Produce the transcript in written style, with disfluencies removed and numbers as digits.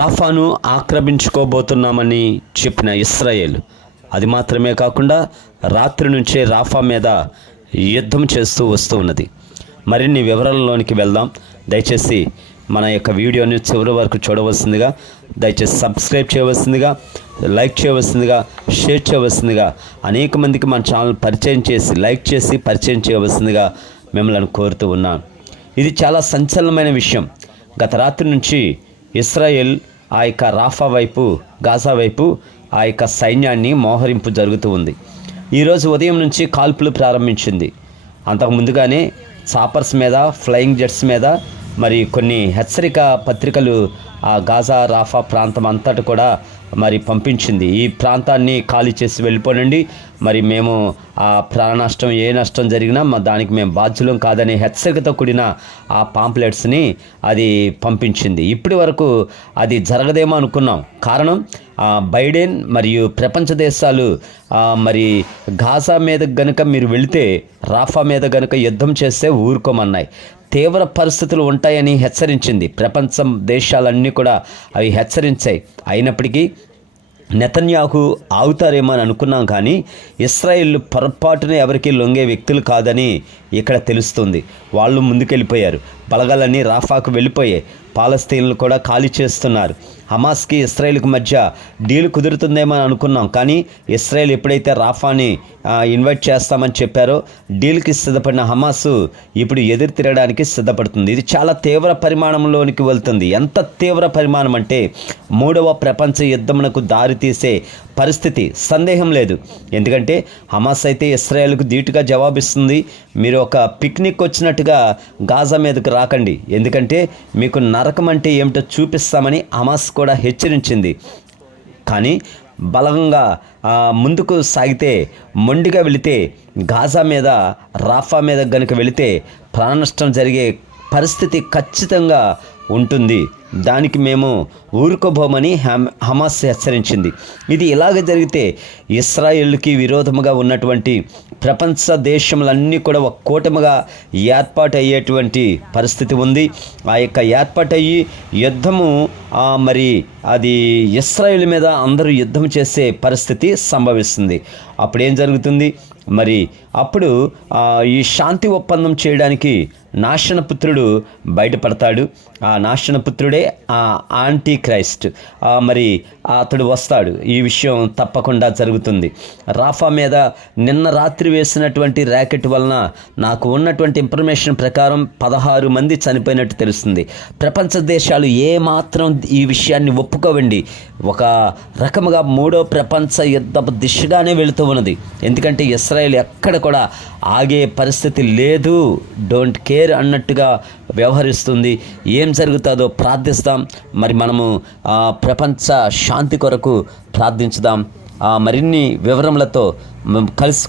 రాఫాను ఆక్రమించుకోబోతున్నామని చెప్పిన ఇశ్రాయేల్ అది మాత్రమే కాకుండా రాత్రి నుంచే రాఫా మీద యుద్ధం చేస్తూ వస్తూ ఉన్నది. మరిన్ని వివరాలలోనికి వెళ్దాం. దయచేసి మన యొక్క వీడియోని చివరి వరకు చూడవలసిందిగా, దయచేసి సబ్స్క్రైబ్ చేయవలసిందిగా, లైక్ చేయవలసిందిగా, షేర్ చేయవలసిందిగా, అనేక మందికి మన ఛానల్ పరిచయం చేసి లైక్ చేసి పరిచయం చేయవలసిందిగా మిమ్మల్ని కోరుతూ ఉన్నాను. ఇది చాలా సంచలనమైన విషయం. గత రాత్రి నుంచి ఇశ్రాయేల్ ఆ యొక్క రాఫా వైపు, గాజా వైపు ఆ యొక్క సైన్యాన్ని మోహరింపు జరుగుతూ ఉంది. ఈరోజు ఉదయం నుంచి కాల్పులు ప్రారంభించింది. అంతకు ముందుగానే చాపర్స్ మీద, ఫ్లయింగ్ జెట్స్ మీద మరి కొన్ని హెచ్చరిక పత్రికలు ఆ గాజా రాఫా ప్రాంతం అంతటా కూడా మరి పంపించింది. ఈ ప్రాంతాన్ని ఖాళీ చేసి వెళ్ళిపోనండి, మరి మేము ఆ ప్రాణ నష్టం ఏ నష్టం జరిగినా దానికి మేము బాధ్యులం కాదనే హెచ్చరికతో కూడిన ఆ పాంప్లెట్స్ని అది పంపించింది. ఇప్పటి వరకు అది జరగదేమో అనుకున్నాం. కారణం బైడెన్ మరియు ప్రపంచ దేశాలు మరి గాజా మీద గనుక మీరు వెళితే రాఫా మీద గనుక యుద్ధం చేస్తే ఊరుకోమన్నాయి. తీవ్ర పరిస్థితులు ఉంటాయని హెచ్చరించింది. ప్రపంచం దేశాలన్నీ కూడా అవి హెచ్చరించాయి. అయినప్పటికీ నెతన్యాహు ఆగుతారేమో అని అనుకున్నాం, కానీ ఇశ్రాయేల్ పొరపాటున ఎవరికి లొంగే వ్యక్తులు కాదని ఇక్కడ తెలుస్తుంది. వాళ్ళు ముందుకెళ్ళిపోయారు. బలగాలన్నీ రాఫాకు వెళ్ళిపోయాయి. పాలస్తీన్లు కూడా ఖాళీ చేస్తున్నారు. హమాస్కి ఇశ్రాయేల్కి మధ్య డీల్ కుదురుతుందేమో అని అనుకున్నాం, కానీ ఇశ్రాయేల్ ఎప్పుడైతే రాఫాని ఇన్వైట్ చేస్తామని చెప్పారో డీల్కి సిద్ధపడిన హమాసు ఇప్పుడు ఎదురు తిరగడానికి సిద్ధపడుతుంది. ఇది చాలా తీవ్ర పరిమాణంలోనికి వెళ్తుంది. ఎంత తీవ్ర పరిమాణం అంటే 3వ ప్రపంచ యుద్ధమునకు దారితీసే పరిస్థితి, సందేహం లేదు. ఎందుకంటే హమాస్ అయితే ఇశ్రాయేల్కు ధీటుగా జవాబిస్తుంది. మీరు ఒక పిక్నిక్ వచ్చినట్టుగా గాజా మీదకు రాకండి, ఎందుకంటే మీకు నరకం అంటే ఏమిటో చూపిస్తామని హమాస్ కూడా హెచ్చరించింది. కానీ బలంగా ముందుకు సాగితే, మొండిగా వెళితే, గాజా మీద, రాఫా మీద కనుక వెళితే ప్రాణ నష్టం జరిగే పరిస్థితి ఖచ్చితంగా ఉంటుంది. దానికి మేము ఊరుకోబోమని హమాస్ హెచ్చరించింది. ఇది ఇలాగ జరిగితే ఇశ్రాయేల్కి విరోధముగా ఉన్నటువంటి ప్రపంచ దేశములన్నీ కూడా ఒక కూటమిగా ఏర్పాటు అయ్యేటువంటి పరిస్థితి ఉంది. ఆ యొక్క ఏర్పాటయ్యి యుద్ధము మరి అది ఇశ్రాయేల్ మీద అందరూ యుద్ధం చేసే పరిస్థితి సంభవిస్తుంది. అప్పుడు ఏం జరుగుతుంది? మరి అప్పుడు ఈ శాంతి ఒప్పందం చేయడానికి నాశనపుత్రుడు బయటపడతాడు. ఆ నాశనపుత్రుడే యాంటీ క్రైస్ట్. మరి అతడు వస్తాడు. ఈ విషయం తప్పకుండా జరుగుతుంది. రాఫా మీద నిన్న రాత్రి వేసినటువంటి ర్యాకెట్ వలన నాకు ఉన్నటువంటి ఇన్ఫర్మేషన్ ప్రకారం 16 మంది చనిపోయినట్టు తెలుస్తుంది. ప్రపంచ దేశాలు ఏమాత్రం ఈ విషయాన్ని ఒప్పుకోవండి. ఒక రకముగా 3వ ప్రపంచ యుద్ధ దిశగానే వెళుతూ ఉన్నది. ఎందుకంటే ఇశ్రాయేల్ ఎక్కడ కూడా ఆగే పరిస్థితి లేదు, డోంట్ కేర్ అన్నట్టుగా వ్యవహరిస్తుంది. ఏం జరుగుతుందో ప్రార్థిస్తాం. మరి మనము ప్రపంచ శాంతి కొరకు ప్రార్థించుదాం. మరిన్ని వివరములతో కలిసి